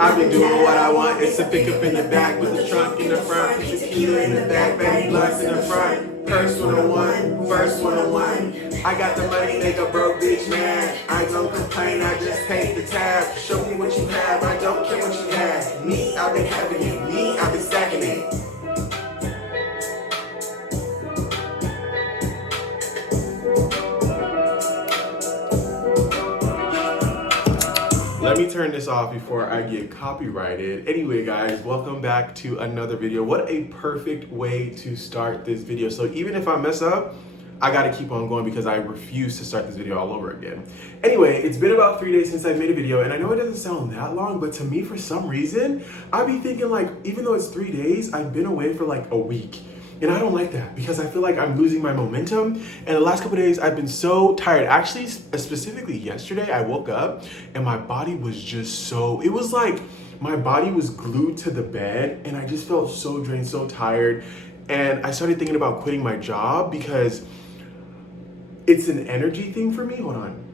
I've been doing what I want. It's a pickup in the back with the trunk in the front. It's a killer in the back, baby blunts in the front. First 101, first 101. I got the money, make a broke bitch mad. I don't complain, I just take the tab. Show me what you have, I don't care what you have. Me, I've been having it. Me, I've been stacking it. Let me turn this off before I get copyrighted. Anyway, guys, welcome back to another video. What a perfect way to start this video. So even if I mess up, I gotta keep on going because I refuse to start this video all over again. Anyway, it's been about 3 days since I made a video, and I know it doesn't sound that long, but to me, for some reason, I be thinking like, even though it's 3 days, I've been away for like a week. And I don't like that because I feel like I'm losing my momentum. And the last couple of days, I've been so tired. Actually, specifically yesterday, I woke up and my body was just so, it was like my body was glued to the bed and I just felt so drained, so tired. And I started thinking about quitting my job because it's an energy thing for me. Hold on.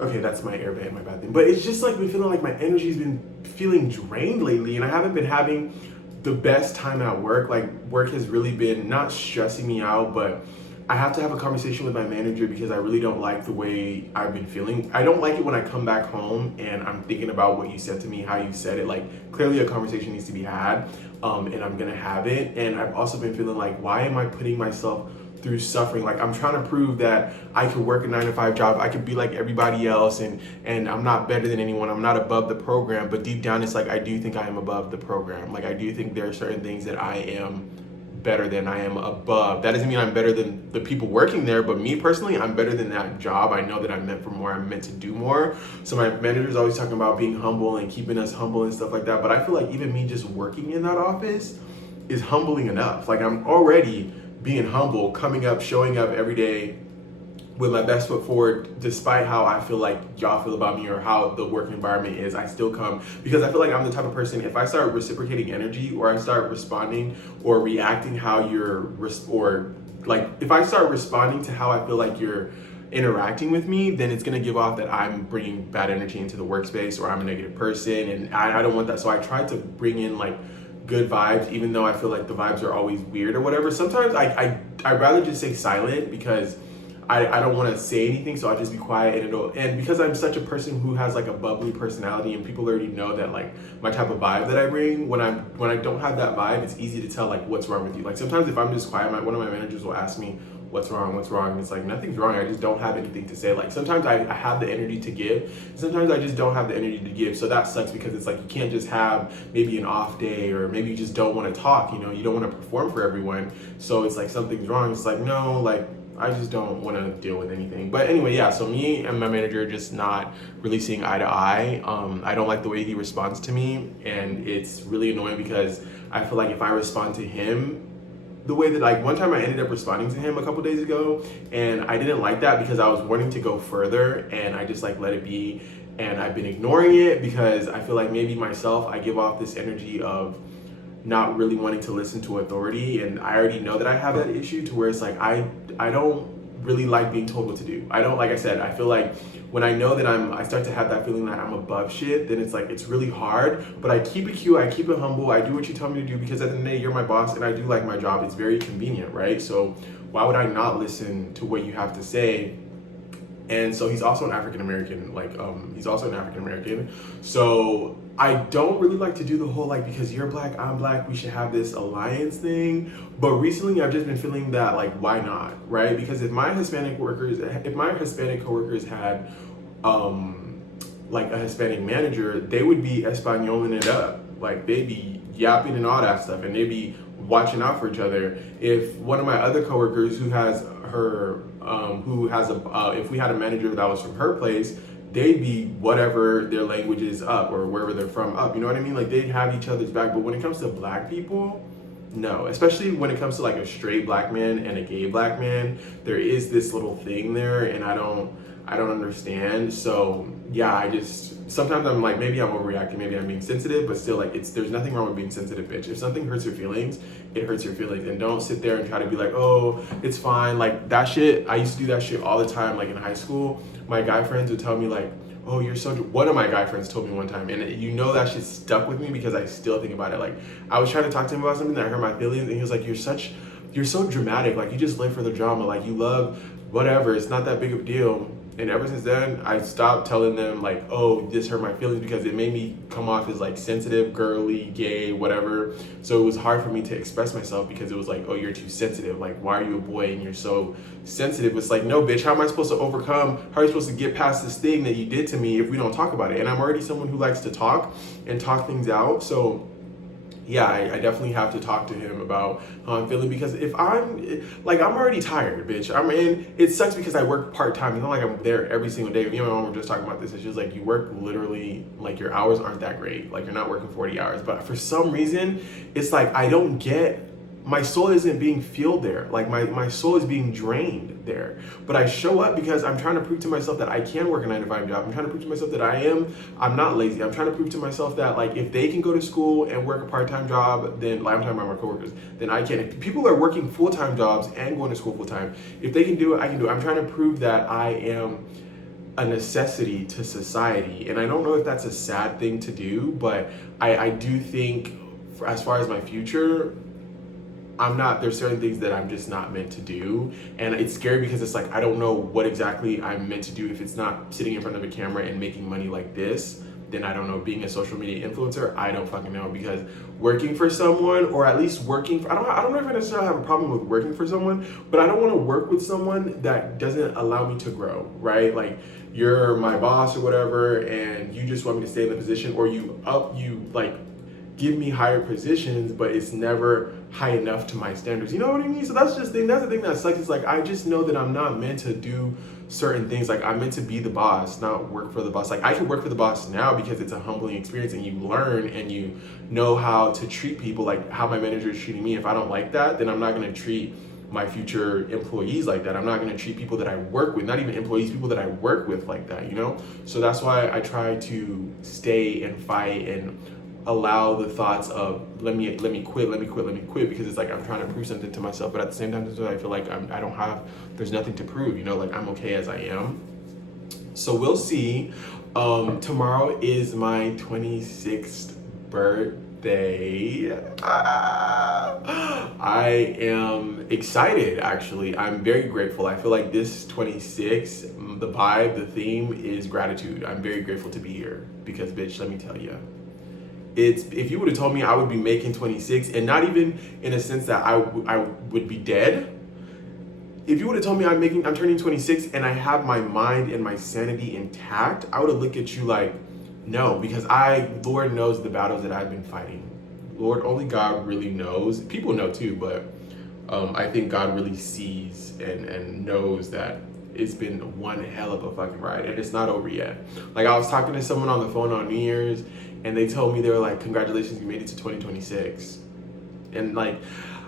Okay, that's my airbag, my bad thing. But it's just like been feeling like my energy's been feeling drained lately and I haven't been having the best time at work. Like work has really been not stressing me out, but I have to have a conversation with my manager because I really don't like the way I've been feeling. I don't like it when I come back home and I'm thinking about what you said to me, how you said it. Like clearly a conversation needs to be had, and I'm gonna have it. And I've also been feeling like, why am I putting myself through suffering? Like I'm trying to prove that I could work a 9-to-5 job. I could be like everybody else and I'm not better than anyone. I'm not above the program, but deep down it's like, I do think I am above the program. Like I do think there are certain things that I am better than, I am above. That doesn't mean I'm better than the people working there, but me personally, I'm better than that job. I know that I'm meant for more. I'm meant to do more. So my manager's always talking about being humble and keeping us humble and stuff like that. But I feel like even me just working in that office is humbling enough. Like I'm already being humble, coming up, showing up every day with my best foot forward, despite how I feel like y'all feel about me or how the work environment is. I still come because I feel like I'm the type of person, if I start reciprocating energy or I start responding or reacting how or like if I start responding to how I feel like you're interacting with me, then it's gonna give off that I'm bringing bad energy into the workspace or I'm a negative person, and I don't want that. So I try to bring in like good vibes, even though I feel like the vibes are always weird or whatever. Sometimes I'd rather just stay silent because I don't want to say anything, so I'll just be quiet and because I'm such a person who has like a bubbly personality and people already know that like my type of vibe that I bring, when I don't have that vibe, it's easy to tell like what's wrong with you. Like sometimes if I'm just quiet, one of my managers will ask me, what's wrong? And it's like, nothing's wrong. I just don't have anything to say. Like sometimes I have the energy to give. Sometimes I just don't have the energy to give. So that sucks because it's like, you can't just have maybe an off day or maybe you just don't want to talk, you know, you don't want to perform for everyone. So it's like, something's wrong. It's like, no, like, I just don't want to deal with anything. But anyway, yeah, so me and my manager are just not really seeing eye to eye. I don't like the way he responds to me. And it's really annoying because I feel like if I respond to him the way that, like, one time I ended up responding to him a couple days ago and I didn't like that because I was wanting to go further and I just like let it be, and I've been ignoring it because I feel like maybe myself, I give off this energy of not really wanting to listen to authority, and I already know that I have that issue to where it's like I don't really like being told what to do. I don't, like I said, I feel like when I know that I start to have that feeling that I'm above shit, then it's like, it's really hard, but I keep it cute, I keep it humble, I do what you tell me to do because at the end of the day, you're my boss and I do like my job. It's very convenient, right? So why would I not listen to what you have to say? And so he's also an African-American, he's also an African-American. So I don't really like to do the whole, like, because you're black, I'm black, we should have this alliance thing. But recently I've just been feeling that, like, why not, right? Because if my Hispanic coworkers had, like a Hispanic manager, they would be Espanoling it up. Like, they'd be yapping and all that stuff, and they'd be watching out for each other. If one of my other coworkers who has if we had a manager that was from her place, they'd be whatever their language is up or wherever they're from up, you know what I mean? Like they'd have each other's back. But when it comes to black people, no, especially when it comes to like a straight black man and a gay black man, there is this little thing there and I don't understand. So yeah, sometimes I'm like, maybe I'm overreacting, maybe I'm being sensitive, but still, like, there's nothing wrong with being sensitive, bitch. If something hurts your feelings, it hurts your feelings. And don't sit there and try to be like, oh, it's fine. Like that shit, I used to do that shit all the time. Like in high school, my guy friends would tell me like, oh, you're so, one of my guy friends told me one time, and you know that shit stuck with me because I still think about it. Like, I was trying to talk to him about something that I hurt my feelings, and he was like, you're so dramatic. Like, you just live for the drama. Like, you love whatever. It's not that big of a deal. And ever since then, I stopped telling them like, oh, this hurt my feelings, because it made me come off as like sensitive, girly, gay, whatever. So it was hard for me to express myself because it was like, oh, you're too sensitive. Like, why are you a boy and you're so sensitive? It's like, no, bitch, how am I supposed to overcome? How are you supposed to get past this thing that you did to me if we don't talk about it? And I'm already someone who likes to talk and talk things out. So yeah, I definitely have to talk to him about how I'm feeling, because if I'm already tired, bitch. I mean, it sucks because I work part-time. It's not like I'm there every single day. You know, my mom were just talking about this. It's just like, you work literally, like, your hours aren't that great. Like, you're not working 40 hours. But for some reason, it's like, I don't get, my soul isn't being fueled there. Like, my soul is being drained there. But I show up because I'm trying to prove to myself that I can work a 9-to-5 job. I'm trying to prove to myself that I'm not lazy. I'm trying to prove to myself that, like, if they can go to school and work a part-time job, then, like, I'm talking about my coworkers, then I can. If people are working full-time jobs and going to school full-time, if they can do it, I can do it. I'm trying to prove that I am a necessity to society. And I don't know if that's a sad thing to do, but I do think, as far as my future, there's certain things that I'm just not meant to do. And it's scary because it's like, I don't know what exactly I'm meant to do. If it's not sitting in front of a camera and making money like this, then I don't know. Being a social media influencer, I don't fucking know. Because working for someone, or at least working for, I don't know if I necessarily have a problem with working for someone, but I don't want to work with someone that doesn't allow me to grow, right? Like, you're my boss or whatever, and you just want me to stay in the position, or you like give me higher positions, but it's never high enough to my standards. You know what I mean? So that's the thing that sucks. It's like, I just know that I'm not meant to do certain things. Like, I'm meant to be the boss, not work for the boss. Like, I can work for the boss now because it's a humbling experience, and you learn and you know how to treat people, like how my manager is treating me. If I don't like that, then I'm not going to treat my future employees like that. I'm not going to treat people that I work with, not even employees, people that I work with, like that, you know? So that's why I try to stay and fight and allow the thoughts of let me quit, because it's like, I'm trying to prove something to myself, but at the same time, I feel like there's nothing to prove, you know, like, I'm okay as I am. So we'll see. Tomorrow is my 26th birthday. I am excited, actually. I'm very grateful. I feel like this 26, the vibe, the theme is gratitude. I'm very grateful to be here because, bitch, let me tell you, if you would have told me I would be making 26, and not even in a sense that I would be dead. If you would have told me I'm turning 26 and I have my mind and my sanity intact, I would have looked at you like, no, because Lord knows the battles that I've been fighting. Lord, only God really knows. People know too, but I think God really sees and knows that it's been one hell of a fucking ride, and it's not over yet. Like, I was talking to someone on the phone on New Year's, and they told me, they were like, congratulations, you made it to 2026. And like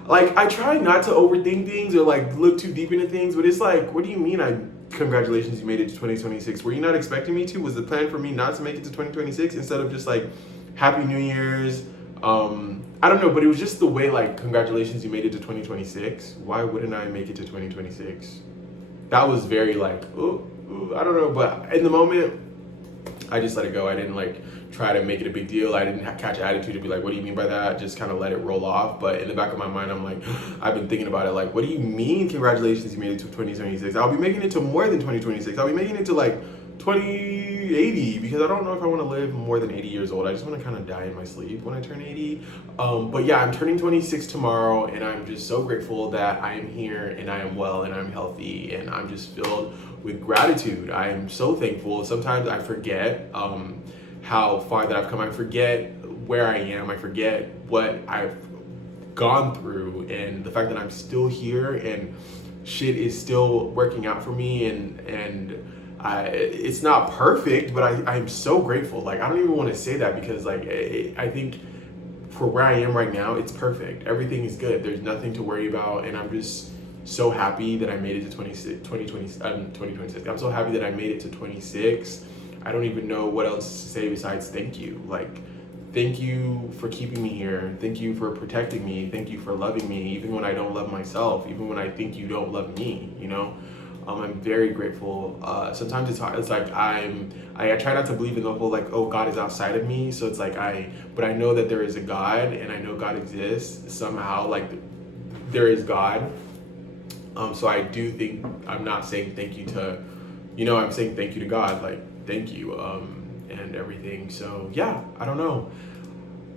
I try not to overthink things or like look too deep into things, but it's like, what do you mean congratulations, you made it to 2026? Were you not expecting me to? Was the plan for me not to make it to 2026 instead of just like, Happy New Year's? I don't know, but it was just the way, like, congratulations, you made it to 2026. Why wouldn't I make it to 2026? That was very like, ooh, I don't know, but in the moment, I just let it go. I didn't like try to make it a big deal. I didn't catch attitude to be like, what do you mean by that? Just kind of let it roll off. But in the back of my mind, I'm like, I've been thinking about it. Like, what do you mean, congratulations, you made it to 2026? I'll be making it to more than 2026. I'll be making it to like 2080, because I don't know if I want to live more than 80 years old. I just want to kind of die in my sleep when I turn 80. But yeah, I'm turning 26 tomorrow, and I'm just so grateful that I am here and I am well and I'm healthy, and I'm just filled with gratitude. I am so thankful. Sometimes I forget how far that I've come. I forget where I am. I forget what I've gone through, and the fact that I'm still here and shit is still working out for me, and it's not perfect, but I'm so grateful. Like, I don't even want to say that, because like I think for where I am right now, it's perfect. Everything is good. There's nothing to worry about, and I'm just so happy that I made it to 2026. I'm so happy that I made it to 26. I don't even know what else to say besides thank you. Like, thank you for keeping me here. Thank you for protecting me. Thank you for loving me, even when I don't love myself, even when I think you don't love me, you know? I'm very grateful. Sometimes it's hard. It's like I try not to believe in the whole like, oh, God is outside of me. So it's like but I know that there is a God, and I know God exists somehow. Like there is God. So I do think I'm not saying thank you to, I'm saying thank you to God. Like thank you, and everything. So yeah, I don't know.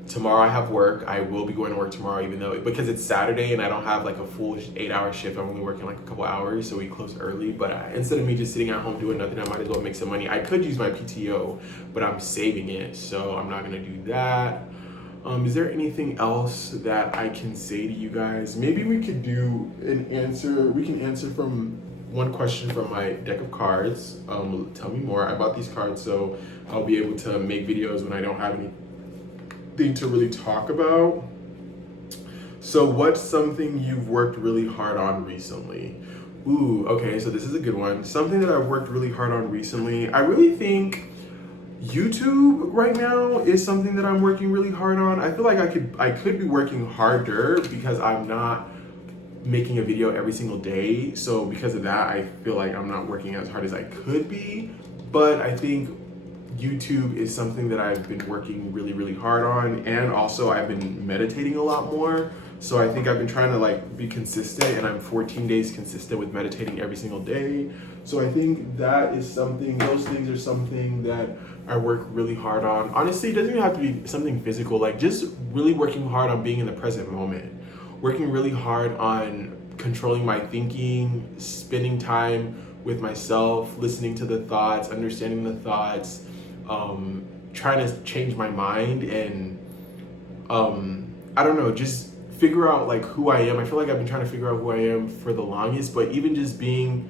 Tomorrow I have work. I will be going to work tomorrow, even though because it's Saturday and I don't have like a full 8-hour shift. I'm only working like a couple hours, so we close early. But instead of me just sitting at home doing nothing, I might as well make some money. I could use my PTO, but I'm saving it, so I'm not gonna do that. Is there anything else that I can say to you guys? Maybe we could do an answer. We can answer from one question from my deck of cards. Tell me more. I bought these cards so I'll be able to make videos when I don't have anything to really talk about. So what's something you've worked really hard on recently? Ooh, okay, so this is a good one. Something that I've worked really hard on recently. I really think YouTube right now is something that I'm working really hard on. I feel like I could be working harder because I'm not making a video every single day. So because of that, I feel like I'm not working as hard as I could be. But I think YouTube is something that I've been working really, really hard on. And also I've been meditating a lot more. So I think I've been trying to like be consistent, and I'm 14 days consistent with meditating every single day. So I think that is something, those things are something that I work really hard on. Honestly, it doesn't even have to be something physical, like just really working hard on being in the present moment. Working really hard on controlling my thinking, spending time with myself, listening to the thoughts, understanding the thoughts, trying to change my mind, and I don't know, just figure out like who I am. I feel like I've been trying to figure out who I am for the longest, but even just being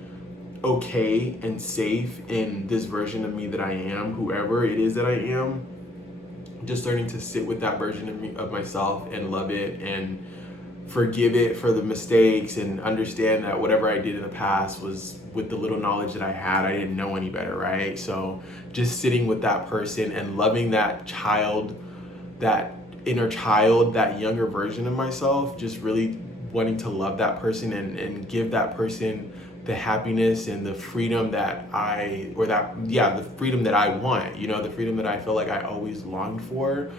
okay and safe in this version of me that I am, whoever it is that I am, just learning to sit with that version of me, of myself, and love it and forgive it for the mistakes, and understand that whatever I did in the past was with the little knowledge that I had. I didn't know any better, right? So just sitting with that person and loving that child, that inner child, that younger version of myself, just really wanting to love that person and give that person the happiness and the freedom that the freedom that I want, the freedom that I feel like I always longed for.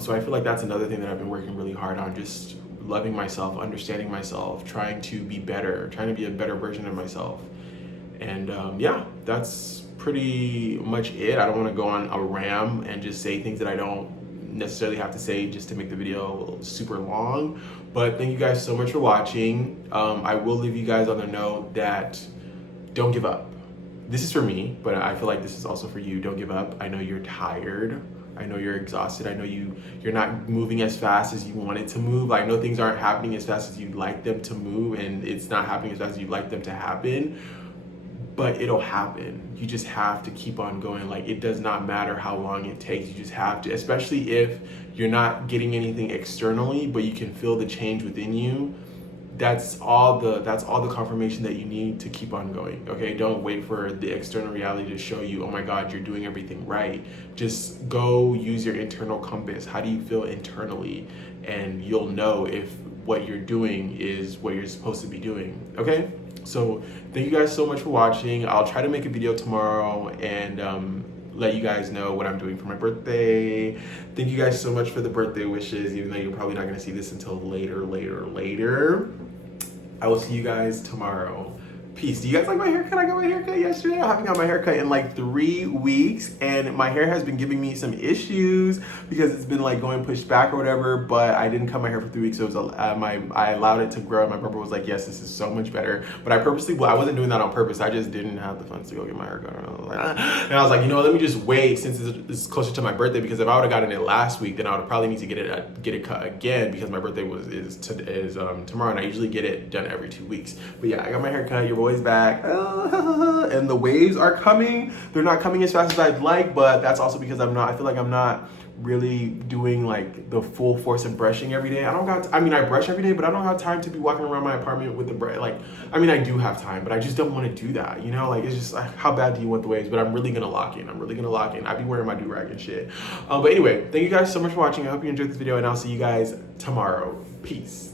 So I feel like that's another thing that I've been working really hard on, just loving myself, understanding myself, trying to be better, trying to be a better version of myself. And that's pretty much it. I don't want to go on a ram and just say things that I don't necessarily have to say just to make the video super long. But thank you guys so much for watching. I will leave you guys on the note that don't give up. This is for me, but I feel like this is also for you. Don't give up. I know you're tired. I know you're exhausted. I know you're not moving as fast as you wanted to move. I know things aren't happening as fast as you'd like them to move, and it's not happening as fast as you'd like them to happen. But it'll happen. You just have to keep on going. Like, it does not matter how long it takes. You just have to, especially if you're not getting anything externally, but you can feel the change within you. That's all the confirmation that you need to keep on going. Okay, don't wait for the external reality to show you, oh my God, you're doing everything right. Just go use your internal compass. How do you feel internally? And you'll know if what you're doing is what you're supposed to be doing. Okay, so thank you guys so much for watching. I'll try to make a video tomorrow and let you guys know what I'm doing for my birthday. Thank you guys so much for the birthday wishes, even though you're probably not gonna see this until later. I will see you guys tomorrow. Peace. Do you guys like my haircut? I got my haircut yesterday. I haven't got my haircut in like 3 weeks, and my hair has been giving me some issues because it's been like going pushed back or whatever, but I didn't cut my hair for 3 weeks, so it was I allowed it to grow. My barber was like, yes, this is so much better. But I wasn't doing that on purpose. I just didn't have the funds to go get my haircut. And I was like, let me just wait since it's closer to my birthday, because if I would have gotten it last week, then I would probably need to get it cut again, because my birthday is tomorrow, and I usually get it done every 2 weeks. But yeah, I got my hair cut. Your boy's back. And the waves are coming. They're not coming as fast as I'd like, but that's also because I feel like I'm not really doing like the full force of brushing every day. I brush every day, but I don't have time to be walking around my apartment with the brush. I do have time, but I just don't want to do that. It's just like, how bad do you want the waves? But I'm really gonna lock in. I be wearing my do-rag and shit. But anyway, thank you guys so much for watching. I hope you enjoyed this video, and I'll see you guys tomorrow. Peace.